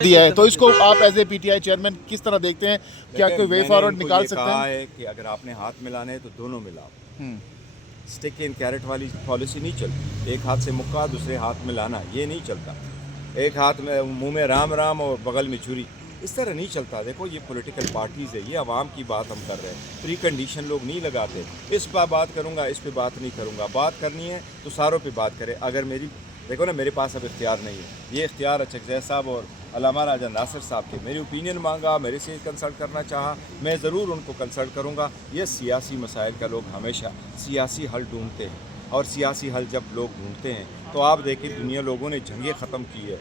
دیا ہے، تو اس کو آپ as a P T I chairman کس طرح دیکھتے ہیں؟ کیا کوئی وے فارورڈ نکال سکتے کہا ہیں؟ ہے کہ اگر آپ نے ہاتھ ملانے ہیں تو دونوں ملاؤ. اسٹک اینڈ کیرٹ والی پالیسی نہیں چلتی. ایک ہاتھ سے مکہ دوسرے ہاتھ میں لانا یہ نہیں چلتا. ایک ہاتھ میں منہ میں رام رام اور بغل میں چھری، اس طرح نہیں چلتا. دیکھو یہ پولیٹیکل پارٹیز ہے، یہ عوام کی بات ہم کر رہے ہیں. پری کنڈیشن لوگ نہیں لگاتے. اس پہ بات کروں گا، اس پہ بات نہیں کروں گا. بات کرنی ہے تو ساروں پہ بات کرے. اگر دیکھو نا، میرے پاس اب اختیار نہیں ہے. یہ اختیار اچکزئی صاحب اور علامہ راجہ ناصر صاحب کے. میری اوپینین مانگا، میرے سے کنسلٹ کرنا چاہا، میں ضرور ان کو کنسلٹ کروں گا. یہ سیاسی مسائل کا لوگ ہمیشہ سیاسی حل ڈھونڈتے ہیں، اور سیاسی حل جب لوگ ڈھونڈتے ہیں تو آپ دیکھیں دنیا لوگوں نے جنگیں ختم کی ہے،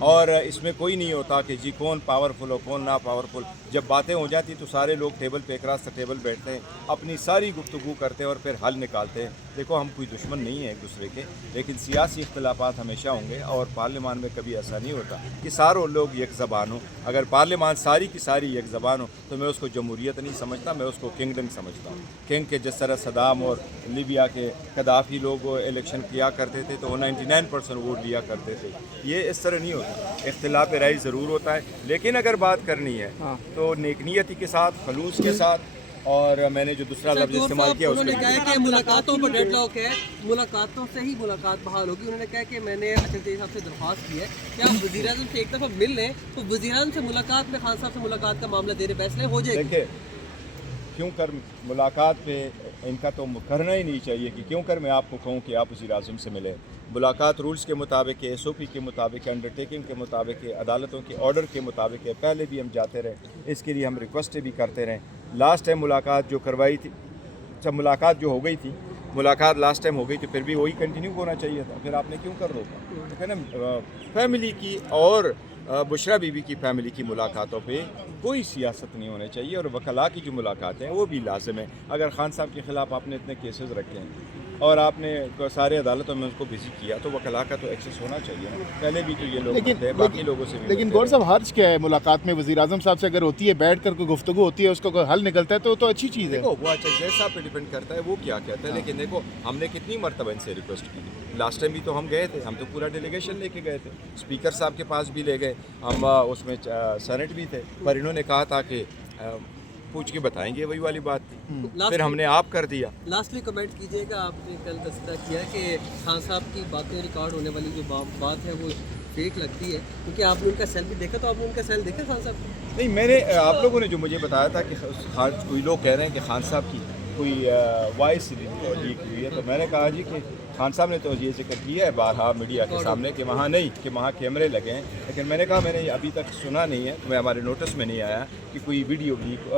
اور اس میں کوئی نہیں ہوتا کہ جی کون پاورفل ہو کون نا پاورفل. جب باتیں ہو جاتی تو سارے لوگ ٹیبل پہ ایک راستہ ٹیبل بیٹھتے ہیں، اپنی ساری گفتگو کرتے ہیں اور پھر حل نکالتے ہیں. دیکھو ہم کوئی دشمن نہیں ہیں ایک دوسرے کے، لیکن سیاسی اختلافات ہمیشہ ہوں گے. اور پارلیمان میں کبھی ایسا نہیں ہوتا کہ ساروں لوگ یک زبان ہوں. اگر پارلیمان ساری کی ساری یک زبان ہو تو میں اس کو جمہوریت نہیں سمجھتا، میں اس کو کنگڈم سمجھتا ہوں. کنگ کے جس طرح صدام اور لیبیا کے قذافی لوگ الیکشن کیا کرتے تھے تو وہ 99% ووٹ لیا کرتے تھے. یہ اس طرح نہیں ہوتا. اختلاف رائے ضرور ہوتا ہے، لیکن اگر بات کرنی ہے تو نیک نیتی کے ساتھ، خلوص کے ساتھ. اور میں نے جو دوسرا لفظ استعمال کیا انہوں نے کہا کہ ملاقاتوں پر ڈیڈ لاک ہے، ملاقاتوں سے ہی ملاقات بحال ہوگی. انہوں نے کہا کہ میں نے اچکزئی صاحب سے درخواست کی ہے کہ آپ وزیر اعظم سے ایک دفعہ مل لیں تو وزیر اعظم سے ملاقات میں خان صاحب سے ملاقات کا معاملہ زیر بحث لیں ہو جائے گی. دیکھیں کیوں کر ملاقات پہ ان کا تو کرنا ہی نہیں چاہیے کہ کیوں کر میں آپ کو کہوں کہ آپ وزیر اعظم سے ملیں. ملاقات رولز کے مطابق ہے، ایس او پی کے مطابق ہے، انڈرٹیکنگ کے مطابق ہے، عدالتوں کے آرڈر کے مطابق ہے. پہلے بھی ہم جاتے رہے، اس کے لیے ہم ریکویسٹ بھی کرتے رہے. لاسٹ ٹائم ملاقات جو کروائی تھی، جب ملاقات جو ہو گئی تھی، ملاقات لاسٹ ٹائم ہو گئی تھی، پھر بھی وہی کنٹینیو ہونا چاہیے تھا. پھر آپ نے کیوں کر روکا؟ نا فیملی کی اور بشرا بی بی کی فیملی کی ملاقاتوں پہ کوئی سیاست نہیں ہونے چاہیے. اور وکلاء کی جو ملاقاتیں ہیں وہ بھی لازم ہیں. اگر خان صاحب کے خلاف آپ نے اتنے کیسز رکھے ہیں اور آپ نے سارے عدالتوں میں ان کو بزی کیا تو وکلاء کا تو ایکسیس ہونا چاہیے. پہلے بھی تو یہ لوگ ہوتے ہیں، باقی لوگوں سے بھی. لیکن گور صاحب حرج کیا ہے ملاقات میں؟ وزیر اعظم صاحب سے اگر ہوتی ہے، بیٹھ کر کوئی گفتگو ہوتی ہے، اس کو کوئی حل نکلتا ہے تو اچھی چیز ہے. دیکھو وہ اچکزئی صاحب پہ ڈیپینڈ کرتا ہے وہ کیا کہتا ہے. لیکن دیکھو ہم نے کتنی مرتبہ ان سے ریکویسٹ کی. لاسٹ ٹائم بھی تو ہم گئے تھے، ہم تو پورا ڈیلیگیشن لے کے گئے تھے. اسپیکر صاحب کے پاس بھی لے گئے ہم، اس میں سینٹ بھی تھے، پر انہوں نے کہا تھا کہ پوچھ کے بتائیں گے. وہی والی بات تھی، پھر ہم نے آپ کر دیا. لاسٹلی کمنٹ کیجئے گا، آپ نے کل تذکرہ کیا کہ خان صاحب کی باتیں ریکارڈ ہونے والی جو بات ہے وہ فیک لگتی ہے، کیونکہ آپ نے ان کا سیل بھی دیکھا، تو آپ نے ان کا سیل دیکھا خان صاحب؟ نہیں، میں نے آپ لوگوں نے جو مجھے بتایا تھا کہ کوئی لوگ کہہ رہے ہیں کہ خان صاحب کی کوئی وائس لیک ہوئی ہے، تو میں نے کہا جی کہ خان صاحب نے تو یہ ذکر کیا ہے بارہا میڈیا کے سامنے کہ وہاں نہیں، کہ وہاں کیمرے لگے ہیں. لیکن میں نے کہا میں نے ابھی تک سنا نہیں ہے، میں ہمارے نوٹس میں نہیں آیا کہ کوئی ویڈیو لیک،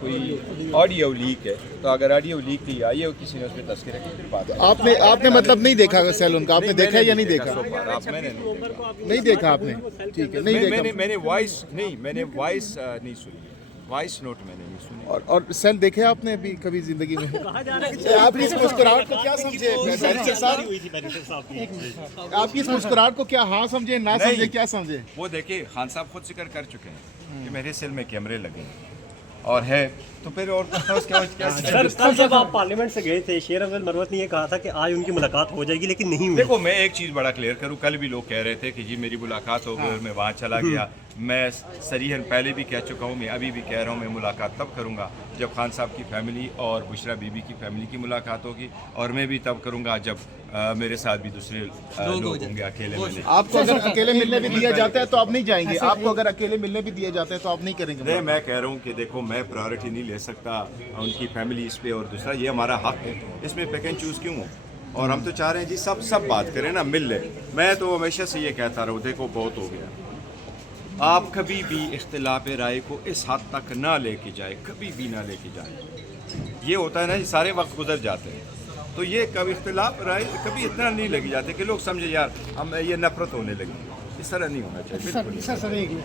کوئی آڈیو لیک ہے. تو اگر آڈیو لیک کی آئی ہے اور کسی نے اس پہ تذکرہ کی پھر بات ہے. آپ نے مطلب نہیں دیکھا سیل ان کا؟ آپ نے دیکھا یا نہیں دیکھا؟ میں نے نہیں دیکھا آپ نے؟ ٹھیک ہے، نہیں دیکھا. میں نے وائس نہیں سنی، وائس نوٹ میں نے نہیں سنی. اور سیل دیکھے آپ نے ابھی کبھی زندگی میں؟ آپ کی اس مسکراہٹ کو کیا سمجھے بیرسٹر صاحب؟ آپ کی اس مسکراہٹ کو کیا ہاں سمجھے، نہ سمجھے، کیا سمجھے؟ وہ دیکھیں خان صاحب خود ذکر کر چکے ہیں کہ میرے سیل میں کیمرے لگے ہیں اور ہے، تو پھر اور سر جب آپ پارلیمنٹ سے گئے تھے، شیر افضل مروت نے یہ کہا تھا کہ آج ان کی ملاقات ہو جائے گی، لیکن نہیں ہوئی. دیکھو میں ایک چیز بڑا کلیئر کروں، کل بھی لوگ کہہ رہے تھے کہ جی میری ملاقات ہو گئی اور میں وہاں چلا گیا. میں صریحاً پہلے بھی کہہ چکا ہوں، میں ابھی بھی کہہ رہا ہوں، میں ملاقات تب کروں گا جب خان صاحب کی فیملی اور بشرا بی بی کی فیملی کی ملاقات ہوگی، اور میں بھی تب کروں گا جب میرے ساتھ بھی دوسرے لوگ ہوں گے اکیلے ملنے. آپ کو اگر اکیلے ملنے بھی دیا جاتا ہے تو آپ نہیں جائیں گے؟ آپ کو اگر اکیلے ملنے بھی دیا جاتا ہے تو آپ نہیں کریں گے؟ میں کہہ رہا ہوں کہ دیکھو میں پرائورٹی نہیں لے سکتا ان کی فیملی اس پہ، اور دوسرا یہ ہمارا حق ہے، اس میں پیک اینڈ چوز کیوں ہوں. اور ہم تو چاہ رہے ہیں جی سب بات کریں نا، مل لیں. میں تو ہمیشہ سے یہ کہتا رہا ہوں، دیکھو بہت ہو گیا. آپ کبھی بھی اختلاف رائے کو اس حد تک نہ لے کے جائے، کبھی بھی نہ لے کے جائیں. یہ ہوتا ہے نا، سارے وقت گزر جاتے ہیں تو یہ کبھی اختلاف رائے کبھی اتنا نہیں لگ جاتے کہ لوگ سمجھے یار ہم یہ نفرت ہونے لگی. اس طرح نہیں ہونا چاہیے. بالکل.